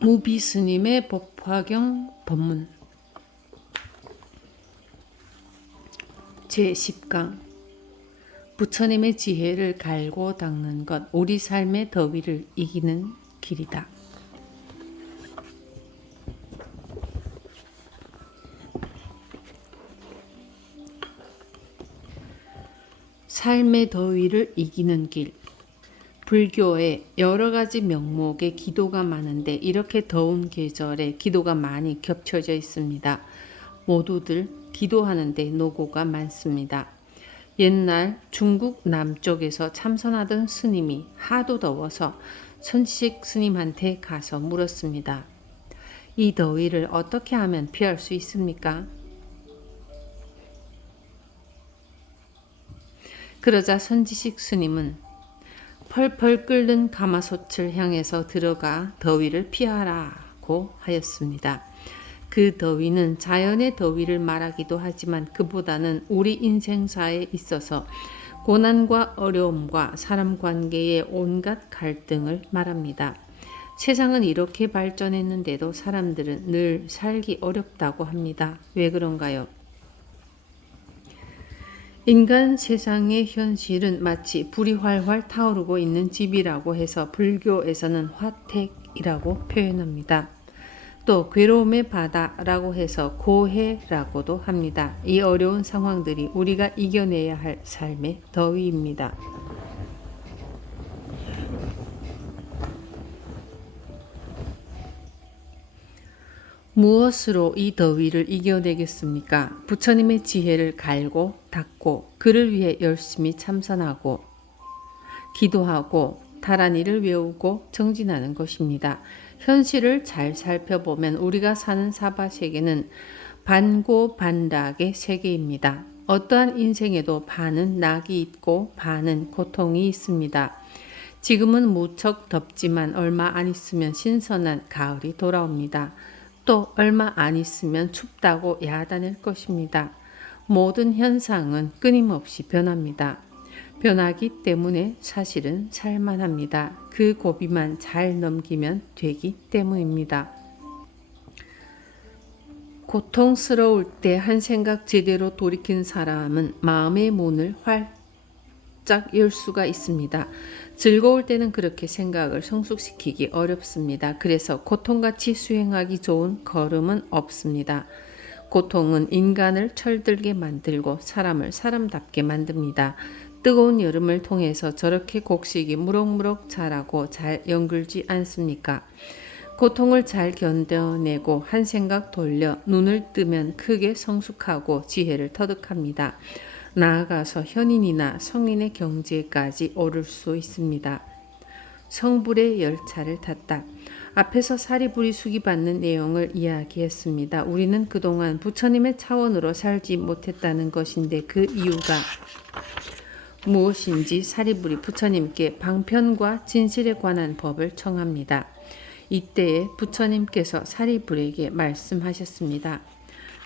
무비스님의 법화경 법문 제10강 부처님의 지혜를 갈고 닦는 것 우리 삶의 더위를 이기는 길이다. 삶의 더위를 이기는 길. 불교에 여러 가지 명목의 기도가 많은데 이렇게 더운 계절에 기도가 많이 겹쳐져 있습니다. 모두들 기도하는데 노고가 많습니다. 옛날 중국 남쪽에서 참선하던 스님이 하도 더워서 선지식 스님한테 가서 물었습니다. 이 더위를 어떻게 하면 피할 수 있습니까? 그러자 선지식 스님은 펄펄 끓는 가마솥을 향해서 들어가 더위를 피하라고 하였습니다. 그 더위는 자연의 더위를 말하기도 하지만 그보다는 우리 인생사에 있어서 고난과 어려움과 사람 관계의 온갖 갈등을 말합니다. 세상은 이렇게 발전했는데도 사람들은 늘 살기 어렵다고 합니다. 왜 그런가요? 인간 세상의 현실은 마치 불이 활활 타오르고 있는 집이라고 해서 불교에서는 화택이라고 표현합니다. 또 괴로움의 바다라고 해서 고해라고도 합니다. 이 어려운 상황들이 우리가 이겨내야 할 삶의 더위입니다. 무엇으로 이 더위를 이겨내겠습니까? 부처님의 지혜를 갈고 닦고 그를 위해 열심히 참선하고 기도하고 다란이를 외우고 정진하는 것입니다. 현실을 잘 살펴보면 우리가 사는 사바세계는 반고반락의 세계입니다. 어떠한 인생에도 반은 낙이 있고 반은 고통이 있습니다. 지금은 무척 덥지만 얼마 안 있으면 신선한 가을이 돌아옵니다. 또 얼마 안 있으면 춥다고 야단일 것입니다. 모든 현상은 끊임없이 변합니다. 변하기 때문에 사실은 살만합니다. 그 고비만 잘 넘기면 되기 때문입니다. 고통스러울 때 한 생각 제대로 돌이킨 사람은 마음의 문을 활짝 열 수가 있습니다. 즐거울 때는 그렇게 생각을 성숙시키기 어렵습니다. 그래서 고통같이 수행하기 좋은 걸음은 없습니다. 고통은 인간을 철들게 만들고 사람을 사람답게 만듭니다. 뜨거운 여름을 통해서 저렇게 곡식이 무럭무럭 자라고 잘 연글지 않습니까? 고통을 잘 견뎌내고 한 생각 돌려 눈을 뜨면 크게 성숙하고 지혜를 터득합니다. 나아가서 현인이나 성인의 경지에까지 오를 수 있습니다. 성불의 열차를 탔다. 앞에서 사리부리 수기받는 내용을 이야기했습니다. 우리는 그동안 부처님의 차원으로 살지 못했다는 것인데 그 이유가 무엇인지 사리부리 부처님께 방편과 진실에 관한 법을 청합니다. 이때에 부처님께서 사리부리에게 말씀하셨습니다.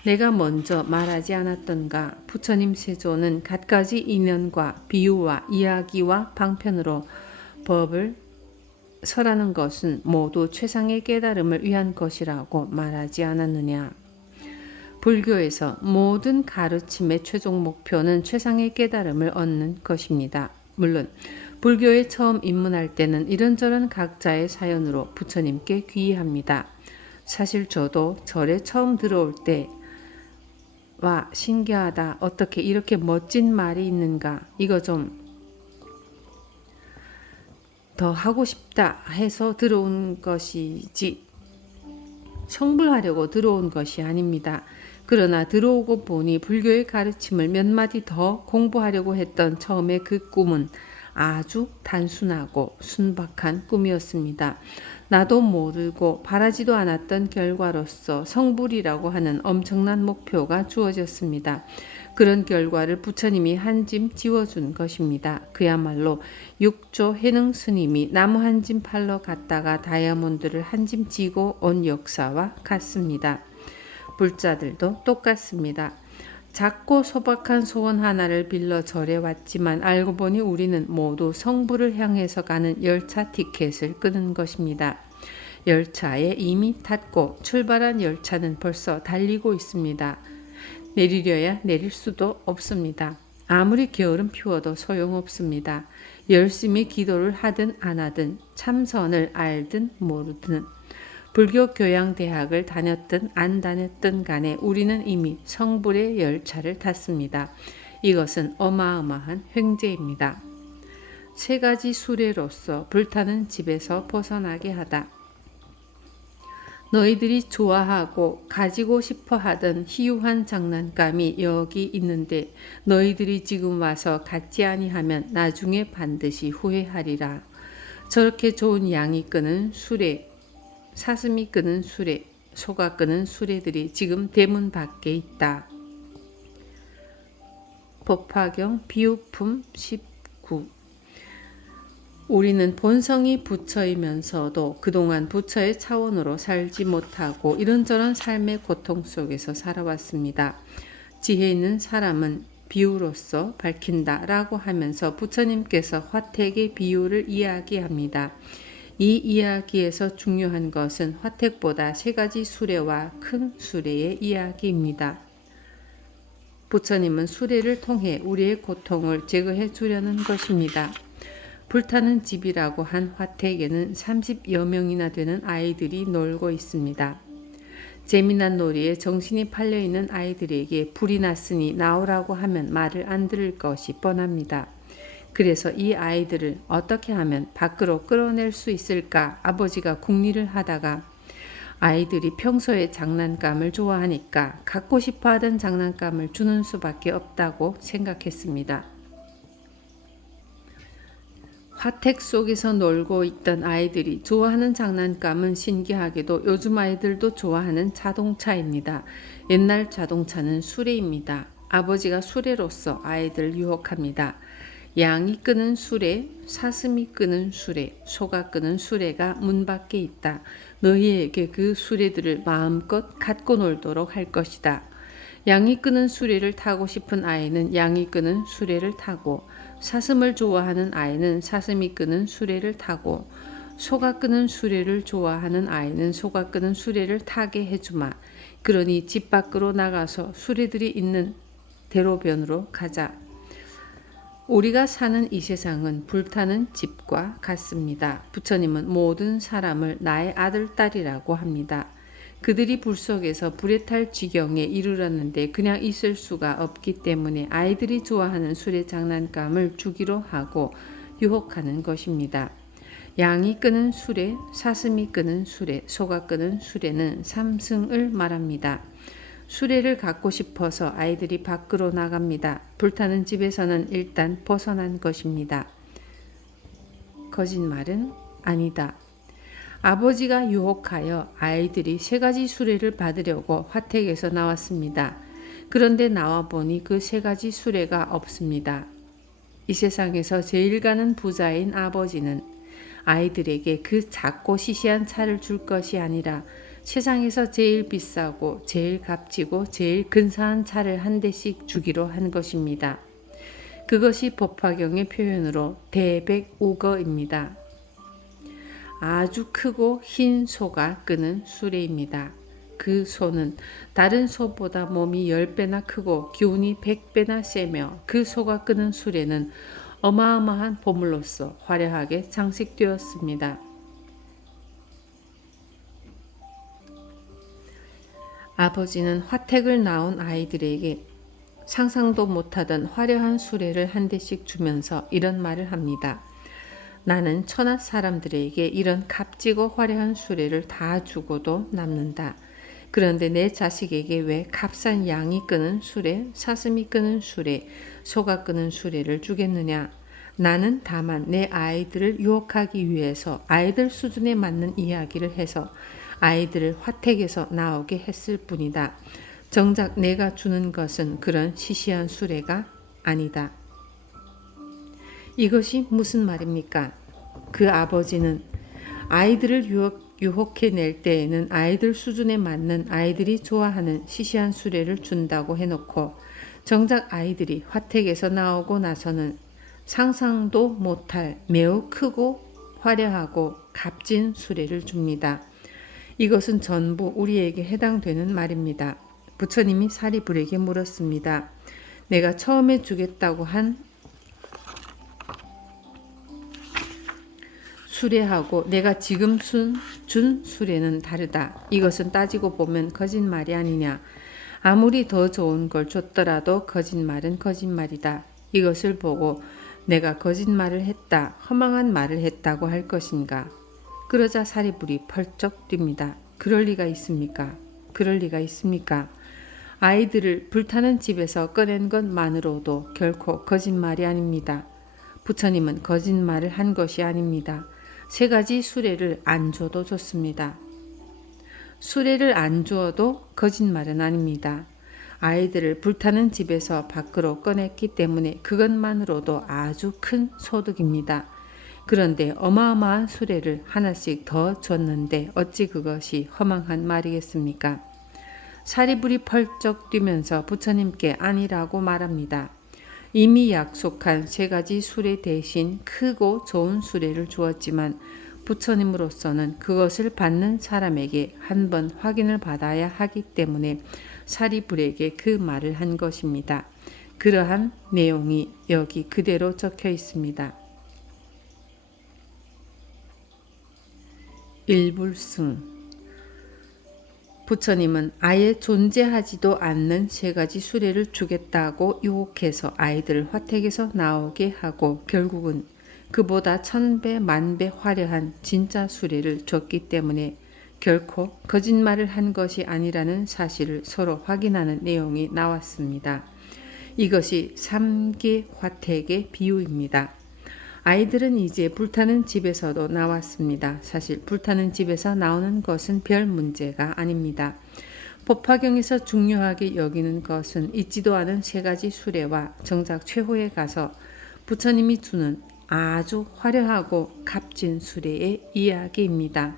내가 먼저 말하지 않았던가? 부처님 세조는 갖가지 인연과 비유와 이야기와 방편으로 법을 설하는 것은 모두 최상의 깨달음을 위한 것이라고 말하지 않았느냐? 불교에서 모든 가르침의 최종 목표는 최상의 깨달음을 얻는 것입니다. 물론 불교에 처음 입문할 때는 이런저런 각자의 사연으로 부처님께 귀의합니다. 사실 저도 절에 처음 들어올 때 와, 신기하다. 어떻게 이렇게 멋진 말이 있는가. 이거 좀 더 하고 싶다 해서 들어온 것이지 성불하려고 들어온 것이 아닙니다. 그러나 들어오고 보니 불교의 가르침을 몇 마디 더 공부하려고 했던 처음에 그 꿈은 아주 단순하고 순박한 꿈이었습니다. 나도 모르고 바라지도 않았던 결과로서 성불이라고 하는 엄청난 목표가 주어졌습니다. 그런 결과를 부처님이 한 짐 지워준 것입니다. 그야말로 육조 해능 스님이 나무 한 짐 팔러 갔다가 다이아몬드를 한 짐 지고 온 역사와 같습니다. 불자들도 똑같습니다. 작고 소박한 소원 하나를 빌러 절에 왔지만 알고 보니 우리는 모두 성불을 향해서 가는 열차 티켓을 끊은 것입니다. 열차에 이미 탔고 출발한 열차는 벌써 달리고 있습니다. 내리려야 내릴 수도 없습니다. 아무리 게으름 피워도 소용없습니다. 열심히 기도를 하든 안 하든 참선을 알든 모르든 불교 교양대학을 다녔든 안 다녔든 간에 우리는 이미 성불의 열차를 탔습니다. 이것은 어마어마한 횡재입니다. 세 가지 수레로서 불타는 집에서 벗어나게 하다. 너희들이 좋아하고 가지고 싶어 하던 희유한 장난감이 여기 있는데 너희들이 지금 와서 갖지 아니하면 나중에 반드시 후회하리라. 저렇게 좋은 양이 끄는 수레, 사슴이 끄는 수레, 소가 끄는 수레들이 지금 대문 밖에 있다. 법화경 비유품 19. 우리는 본성이 부처이면서도 그동안 부처의 차원으로 살지 못하고 이런저런 삶의 고통 속에서 살아왔습니다. 지혜 있는 사람은 비유로서 밝힌다 라고 하면서 부처님께서 화택의 비유를 이야기합니다. 이 이야기에서 중요한 것은 화택보다 세 가지 수레와 큰 수레의 이야기입니다. 부처님은 수레를 통해 우리의 고통을 제거해 주려는 것입니다. 불타는 집이라고 한 화택에는 30여 명이나 되는 아이들이 놀고 있습니다. 재미난 놀이에 정신이 팔려있는 아이들에게 불이 났으니 나오라고 하면 말을 안 들을 것이 뻔합니다. 그래서 이 아이들을 어떻게 하면 밖으로 끌어낼 수 있을까 아버지가 궁리를 하다가 아이들이 평소에 장난감을 좋아하니까 갖고 싶어 하던 장난감을 주는 수밖에 없다고 생각했습니다. 화택 속에서 놀고 있던 아이들이 좋아하는 장난감은 신기하게도 요즘 아이들도 좋아하는 자동차입니다. 옛날 자동차는 수레입니다. 아버지가 수레로서 아이들을 유혹합니다. 양이 끄는 수레, 사슴이 끄는 수레, 소가 끄는 수레가 문 밖에 있다. 너희에게 그 수레들을 마음껏 갖고 놀도록 할 것이다. 양이 끄는 수레를 타고 싶은 아이는 양이 끄는 수레를 타고 사슴을 좋아하는 아이는 사슴이 끄는 수레를 타고 소가 끄는 수레를 좋아하는 아이는 소가 끄는 수레를 타게 해주마. 그러니 집 밖으로 나가서 수레들이 있는 대로변으로 가자. 우리가 사는 이 세상은 불타는 집과 같습니다. 부처님은 모든 사람을 나의 아들, 딸이라고 합니다. 그들이 불 속에서 불에 탈 지경에 이르렀는데 그냥 있을 수가 없기 때문에 아이들이 좋아하는 수레 장난감을 주기로 하고 유혹하는 것입니다. 양이 끄는 수레, 사슴이 끄는 수레, 소가 끄는 수레는 삼승을 말합니다. 수레를 갖고 싶어서 아이들이 밖으로 나갑니다. 불타는 집에서는 일단 벗어난 것입니다. 거짓말은 아니다. 아버지가 유혹하여 아이들이 세 가지 수레를 받으려고 화택에서 나왔습니다. 그런데 나와 보니 그 세 가지 수레가 없습니다. 이 세상에서 제일 가는 부자인 아버지는 아이들에게 그 작고 시시한 차를 줄 것이 아니라 세상에서 제일 비싸고 제일 값지고 제일 근사한 차를 한 대씩 주기로 한 것입니다. 그것이 법화경의 표현으로 대백오거입니다. 아주 크고 흰 소가 끄는 수레입니다. 그 소는 다른 소보다 몸이 10배나 크고 기운이 100배나 세며 그 소가 끄는 수레는 어마어마한 보물로서 화려하게 장식되었습니다. 아버지는 화택을 나온 아이들에게 상상도 못하던 화려한 수레를 한 대씩 주면서 이런 말을 합니다. 나는 천하 사람들에게 이런 값지고 화려한 수레를 다 주고도 남는다. 그런데 내 자식에게 왜 값싼 양이 끄는 수레, 사슴이 끄는 수레, 소가 끄는 수레를 주겠느냐? 나는 다만 내 아이들을 유혹하기 위해서 아이들 수준에 맞는 이야기를 해서 아이들을 화택에서 나오게 했을 뿐이다. 정작 내가 주는 것은 그런 시시한 수레가 아니다. 이것이 무슨 말입니까? 그 아버지는 아이들을 유혹해낼 때에는 아이들 수준에 맞는 아이들이 좋아하는 시시한 수레를 준다고 해놓고 정작 아이들이 화택에서 나오고 나서는 상상도 못할 매우 크고 화려하고 값진 수레를 줍니다. 이것은 전부 우리에게 해당되는 말입니다. 부처님이 사리불에게 물었습니다. 내가 처음에 주겠다고 한 수레하고 내가 지금 준 수레는 다르다. 이것은 따지고 보면 거짓말이 아니냐. 아무리 더 좋은 걸 줬더라도 거짓말은 거짓말이다. 이것을 보고 내가 거짓말을 했다, 허망한 말을 했다고 할 것인가. 그러자 사리불이 펄쩍 뜁니다. 그럴 리가 있습니까? 그럴 리가 있습니까? 아이들을 불타는 집에서 꺼낸 것만으로도 결코 거짓말이 아닙니다. 부처님은 거짓말을 한 것이 아닙니다. 3가지 수레를 안 줘도 좋습니다. 수레를 안 주어도 거짓말은 아닙니다. 아이들을 불타는 집에서 밖으로 꺼냈기 때문에 그것만으로도 아주 큰 소득입니다. 그런데 어마어마한 수레를 하나씩 더 줬는데 어찌 그것이 허망한 말이겠습니까? 사리불이 펄쩍 뛰면서 부처님께 아니라고 말합니다. 이미 약속한 3가지 수레 대신 크고 좋은 수레를 주었지만 부처님으로서는 그것을 받는 사람에게 한번 확인을 받아야 하기 때문에 사리불에게 그 말을 한 것입니다. 그러한 내용이 여기 그대로 적혀 있습니다. 일불승. 부처님은 아예 존재하지도 않는 3가지 수레를 주겠다고 유혹해서 아이들을 화택에서 나오게 하고 결국은 그보다 1000배 만배 화려한 진짜 수레를 줬기 때문에 결코 거짓말을 한 것이 아니라는 사실을 서로 확인하는 내용이 나왔습니다. 이것이 3계 화택의 비유입니다. 아이들은 이제 불타는 집에서도 나왔습니다. 사실 불타는 집에서 나오는 것은 별 문제가 아닙니다. 법화경에서 중요하게 여기는 것은 있지도 않은 3가지 수레와 정작 최후에 가서 부처님이 주는 아주 화려하고 값진 수레의 이야기입니다.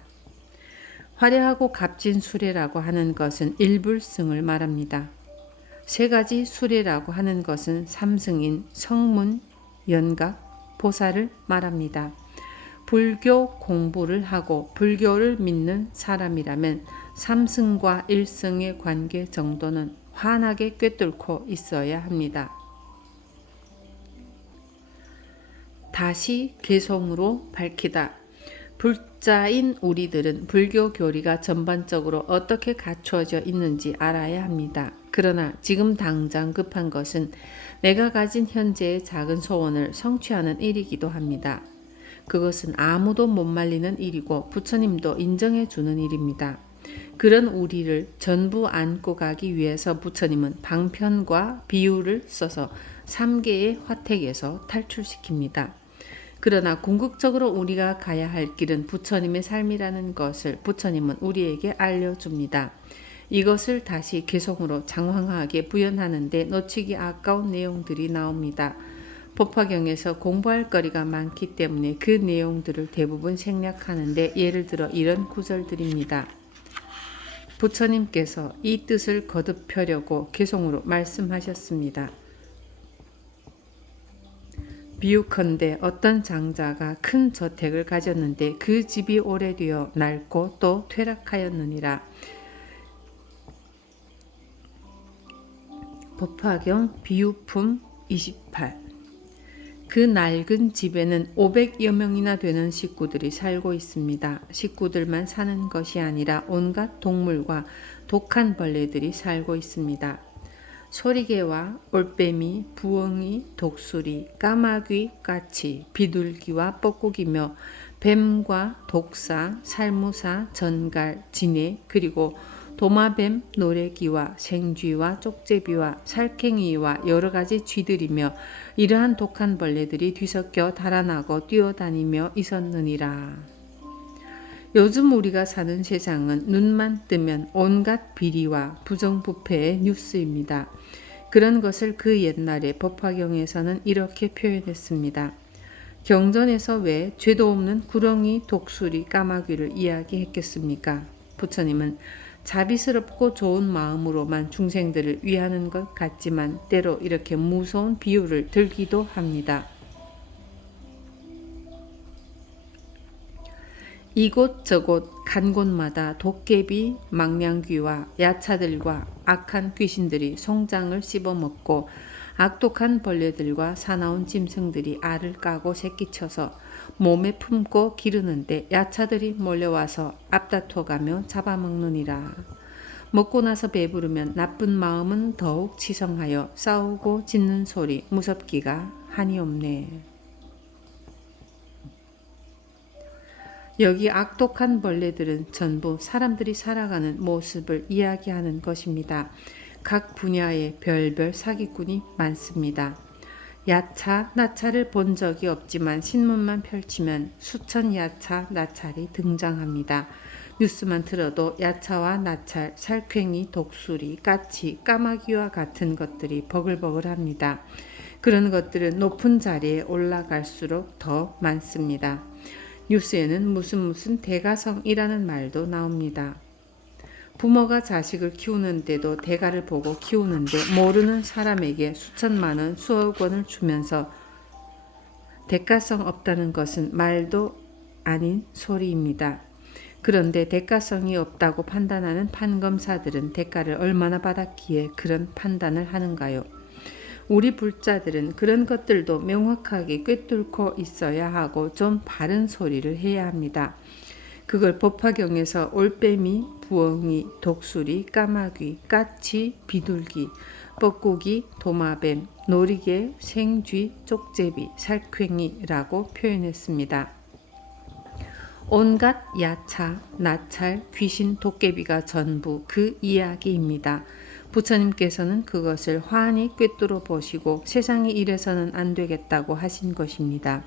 화려하고 값진 수레라고 하는 것은 일불승을 말합니다. 3가지 수레라고 하는 것은 3승인 성문, 연각, 보살을 말합니다. 불교 공부를 하고 불교를 믿는 사람이라면 3승과 1승의 관계 정도는 환하게 꿰뚫고 있어야 합니다. 다시 개성으로 밝히다. 불자인 우리들은 불교 교리가 전반적으로 어떻게 갖추어져 있는지 알아야 합니다. 그러나 지금 당장 급한 것은 내가 가진 현재의 작은 소원을 성취하는 일이기도 합니다. 그것은 아무도 못 말리는 일이고 부처님도 인정해 주는 일입니다. 그런 우리를 전부 안고 가기 위해서 부처님은 방편과 비유를 써서 3계의 화택에서 탈출시킵니다. 그러나 궁극적으로 우리가 가야 할 길은 부처님의 삶이라는 것을 부처님은 우리에게 알려줍니다. 이것을 다시 개성으로 장황하게 부연하는데 놓치기 아까운 내용들이 나옵니다. 법화경에서 공부할 거리가 많기 때문에 그 내용들을 대부분 생략하는데 예를 들어 이런 구절들입니다. 부처님께서 이 뜻을 거듭하려고 개성으로 말씀하셨습니다. 비유컨대 어떤 장자가 큰 저택을 가졌는데 그 집이 오래되어 낡고 또 퇴락하였느니라. 법화경 비유품 28. 그 낡은 집에는 500여 명이나 되는 식구들이 살고 있습니다. 식구들만 사는 것이 아니라 온갖 동물과 독한 벌레들이 살고 있습니다. 소리개와 올빼미, 부엉이, 독수리, 까마귀, 까치, 비둘기와 뻐꾸기며 뱀과 독사, 살무사, 전갈, 지네, 그리고 도마뱀, 노래기와 생쥐와 쪽제비와 살쾡이와 여러가지 쥐들이며 이러한 독한 벌레들이 뒤섞여 달아나고 뛰어다니며 있었느니라. 요즘 우리가 사는 세상은 눈만 뜨면 온갖 비리와 부정부패의 뉴스입니다. 그런 것을 그 옛날에 법화경에서는 이렇게 표현했습니다. 경전에서 왜 죄도 없는 구렁이, 독수리, 까마귀를 이야기했겠습니까? 부처님은 자비스럽고 좋은 마음으로만 중생들을 위하는 것 같지만 때로 이렇게 무서운 비유를 들기도 합니다. 이곳저곳 간 곳마다 도깨비, 망냥귀와 야차들과 악한 귀신들이 송장을 씹어먹고 악독한 벌레들과 사나운 짐승들이 알을 까고 새끼쳐서 몸에 품고 기르는데 야차들이 몰려와서 앞다퉈가며 잡아먹느니라. 먹고 나서 배부르면 나쁜 마음은 더욱 치성하여 싸우고 짖는 소리 무섭기가 한이 없네. 여기 악독한 벌레들은 전부 사람들이 살아가는 모습을 이야기하는 것입니다. 각 분야에 별별 사기꾼이 많습니다. 야차, 나차를 본 적이 없지만 신문만 펼치면 수천 야차, 나찰이 등장합니다. 뉴스만 틀어도 야차와 나찰, 살쾡이, 독수리, 까치, 까마귀와 같은 것들이 버글버글합니다. 그런 것들은 높은 자리에 올라갈수록 더 많습니다. 뉴스에는 무슨 대가성이라는 말도 나옵니다. 부모가 자식을 키우는데도 대가를 보고 키우는데 모르는 사람에게 수천만 원, 수억 원을 주면서 대가성 없다는 것은 말도 아닌 소리입니다. 그런데 대가성이 없다고 판단하는 판검사들은 대가를 얼마나 받았기에 그런 판단을 하는가요? 우리 불자들은 그런 것들도 명확하게 꿰뚫고 있어야 하고 좀 바른 소리를 해야 합니다. 그걸 법화경에서 올빼미, 부엉이, 독수리, 까마귀, 까치, 비둘기, 뻐꾸기, 도마뱀, 노리개, 생쥐, 쪽제비, 살쾡이라고 표현했습니다. 온갖 야차, 나찰, 귀신, 도깨비가 전부 그 이야기입니다. 부처님께서는 그것을 환히 꿰뚫어 보시고 세상이 이래서는 안 되겠다고 하신 것입니다.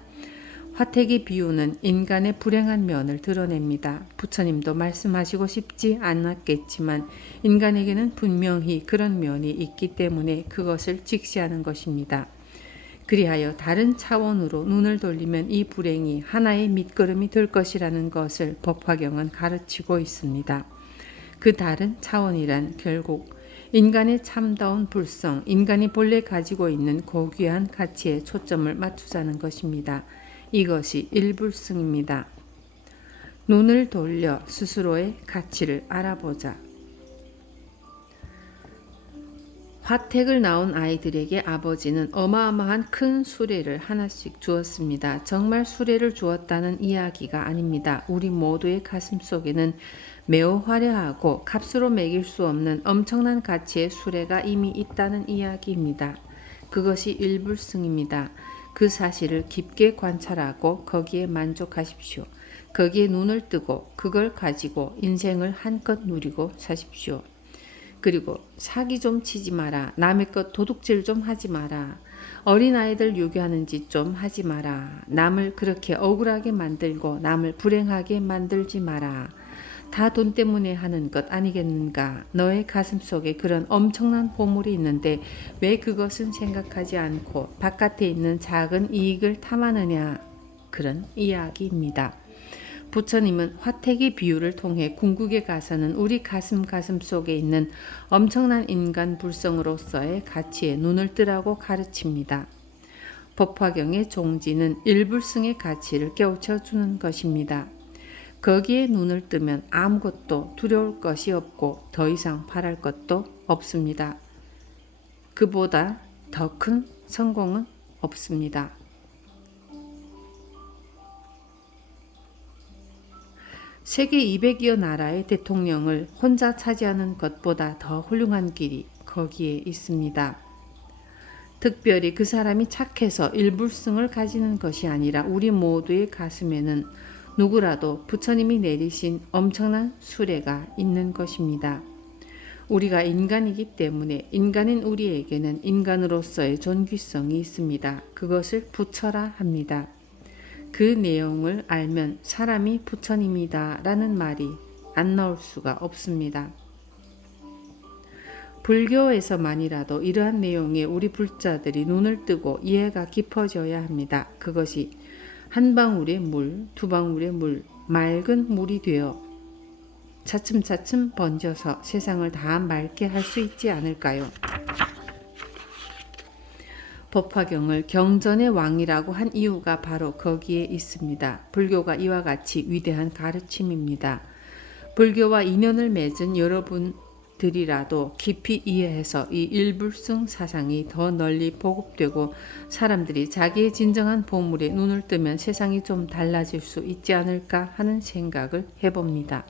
화택의 비유는 인간의 불행한 면을 드러냅니다. 부처님도 말씀하시고 싶지 않았겠지만 인간에게는 분명히 그런 면이 있기 때문에 그것을 직시하는 것입니다. 그리하여 다른 차원으로 눈을 돌리면 이 불행이 하나의 밑거름이 될 것이라는 것을 법화경은 가르치고 있습니다. 그 다른 차원이란 결국 인간의 참다운 불성, 인간이 본래 가지고 있는 고귀한 가치에 초점을 맞추자는 것입니다. 이것이 일불승입니다. 눈을 돌려 스스로의 가치를 알아보자. 화택을 낳은 아이들에게 아버지는 어마어마한 큰 수레를 하나씩 주었습니다. 정말 수레를 주었다는 이야기가 아닙니다. 우리 모두의 가슴 속에는 매우 화려하고 값으로 매길 수 없는 엄청난 가치의 수레가 이미 있다는 이야기입니다. 그것이 일불승입니다. 그 사실을 깊게 관찰하고 거기에 만족하십시오. 거기에 눈을 뜨고 그걸 가지고 인생을 한껏 누리고 사십시오. 그리고 사기 좀 치지 마라. 남의 것 도둑질 좀 하지 마라. 어린아이들 유괴하는 짓 좀 하지 마라. 남을 그렇게 억울하게 만들고 남을 불행하게 만들지 마라. 다 돈 때문에 하는 것 아니겠는가? 너의 가슴 속에 그런 엄청난 보물이 있는데 왜 그것은 생각하지 않고 바깥에 있는 작은 이익을 탐하느냐? 그런 이야기입니다. 부처님은 화택의 비유를 통해 궁극에 가서는 우리 가슴 속에 있는 엄청난 인간 불성으로서의 가치에 눈을 뜨라고 가르칩니다. 법화경의 종지는 일불승의 가치를 깨우쳐 주는 것입니다. 거기에 눈을 뜨면 아무것도 두려울 것이 없고 더 이상 바랄 것도 없습니다. 그보다 더 큰 성공은 없습니다. 세계 200여 나라의 대통령을 혼자 차지하는 것보다 더 훌륭한 길이 거기에 있습니다. 특별히 그 사람이 착해서 일불승을 가지는 것이 아니라 우리 모두의 가슴에는 누구라도 부처님이 내리신 엄청난 수레가 있는 것입니다. 우리가 인간이기 때문에 인간인 우리에게는 인간으로서의 존귀성이 있습니다. 그것을 부처라 합니다. 그 내용을 알면 사람이 부처님이다 라는 말이 안 나올 수가 없습니다. 불교에서만이라도 이러한 내용에 우리 불자들이 눈을 뜨고 이해가 깊어져야 합니다. 그것이 한 방울의 물, 두 방울의 물, 맑은 물이 되어 차츰차츰 번져서 세상을 다 맑게 할 수 있지 않을까요? 법화경을 경전의 왕이라고 한 이유가 바로 거기에 있습니다. 불교가 이와 같이 위대한 가르침입니다. 불교와 인연을 맺은 여러분들이라도 깊이 이해해서 이 일불승 사상이 더 널리 보급되고 사람들이 자기의 진정한 보물에 눈을 뜨면 세상이 좀 달라질 수 있지 않을까 하는 생각을 해봅니다.